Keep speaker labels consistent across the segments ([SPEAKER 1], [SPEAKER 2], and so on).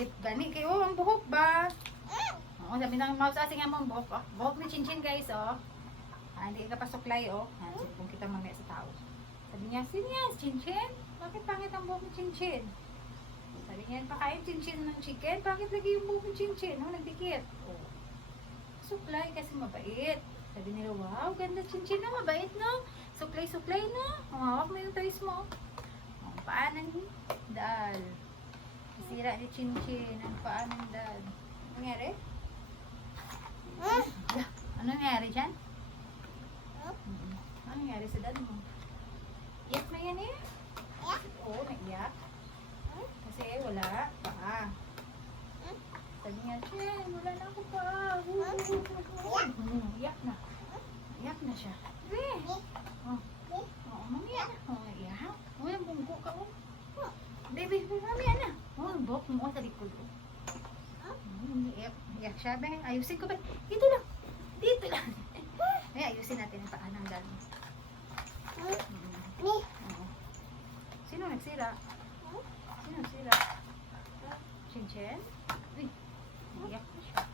[SPEAKER 1] Galit, gani kayo ang buhok ba? Oo, sabi ng mouse asing nga mong buhok. Oh. Buhok ni Chinchin guys, oh. Ah, hindi ka pa suklay, oh. Ah, kung kita mamaya sa tao. Sabi niya, sino yan, Chinchin? Bakit pangit ang buhok ni Chinchin? Sabi niya, pakain Chinchin ng chicken. Bakit lagi yung buhok ni Chinchin? Oh, nagdikit. Oh. Suklay kasi mabait. Sabi nila, wow, ganda Chinchin na, mabait no? Suklay-suklay no? Oh, hawak mo yung toys mo. Oh, paanan Dal. Sira ni Chinchin ang paa ng dad. Ano nangyari? Ano nangyari dyan? Mm. Ano nangyari sa dad mo? Iyak na yan eh. Oo, naiyak. Kasi wala pa. Sabi niya, Chen, wala na ako pa. Hmm, iyak na. Iyak na siya. Eh. Oh. Oo, mamaya na. Oh, iyak. Oh, bungko ka. Oh. Baby, mamaya na. Ang buhok mo sa likod ko. Hmm, iyak. Iyak siya. Be, ayusin ko ba? Dito lang. Dito lang. Ay, ayusin natin ang paa ng dad mo. Mm. Oo. Sino nagsira? Sino nagsira? Chinchin? Uy, naiyak na siya.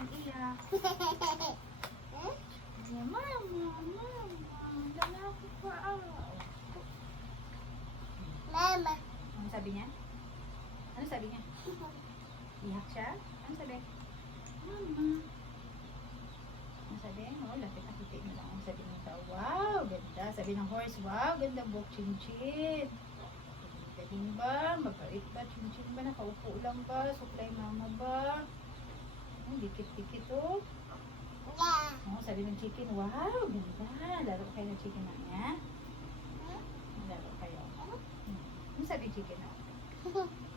[SPEAKER 1] Naiyak. Sabi niya, Mama, mama, wala ako pa.
[SPEAKER 2] Mama.
[SPEAKER 1] Ano sabi niya? Ano sabi niya? Iyak siya? Ano sabi? Mama. Ano sabi? Oh, lapit na kitik mo lang. Ano sabi ng tao? Wow, ganda. Sabi ng horse, wow, ganda buhok chinchin. Galing ba? Mabait ba? Chinchin ba? Nakaupo lang ba? Supply mama ba? Oh, dikit-dikit oh.
[SPEAKER 2] Yeah.
[SPEAKER 1] Oh, sabi ng chicken, wow, ganda. Laro kayo ng chicken na niya. Laro kayo. Hmm. Ano sabi chicken na?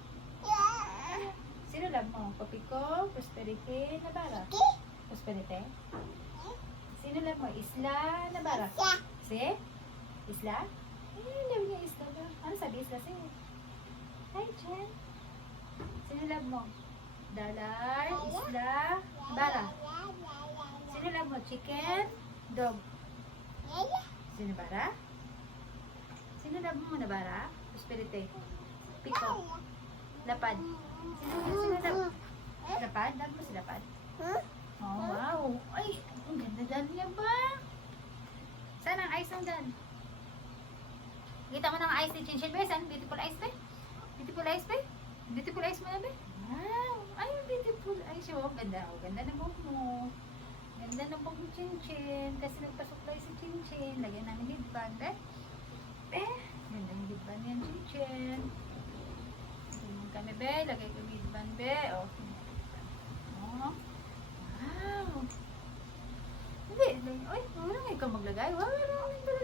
[SPEAKER 1] Papiko, Prosperity, Nabara?
[SPEAKER 2] Okay.
[SPEAKER 1] Prosperity? Sino love mo? Isla, Nabara? Si? Isla? Eh, love niya Isla ba? Ano sabi Isla sa'yo? Hi, Chen. Sino love mo? Dalar, Isla, Bara. Sino love mo? Chicken, dog. Sino Bara? Sino love mo, Nabara? Prosperity. Piko, Lapad. Sino, sino love? Lapad? Love mo si Lapad? Oh, wow. Ay, ang ganda dan niya ba? Saan ang eyes ng dan? Kita mo ng eyes ni Chinchin Be? Saan? Beautiful eyes be? Beautiful eyes be? Beautiful eyes mo na be? Wow. Ay, beautiful eyes. Oh, ganda. Oh, ganda na buhok mo. Ganda na buhok ni Chinchin. Kasi nagpasuklay si Chinchin. Lagyan namin headband be? Be? Ganda yung headband yan, Chinchin. Ganyan kami be. Lagay ko headband be. Oh. Wow! Hindi, hindi.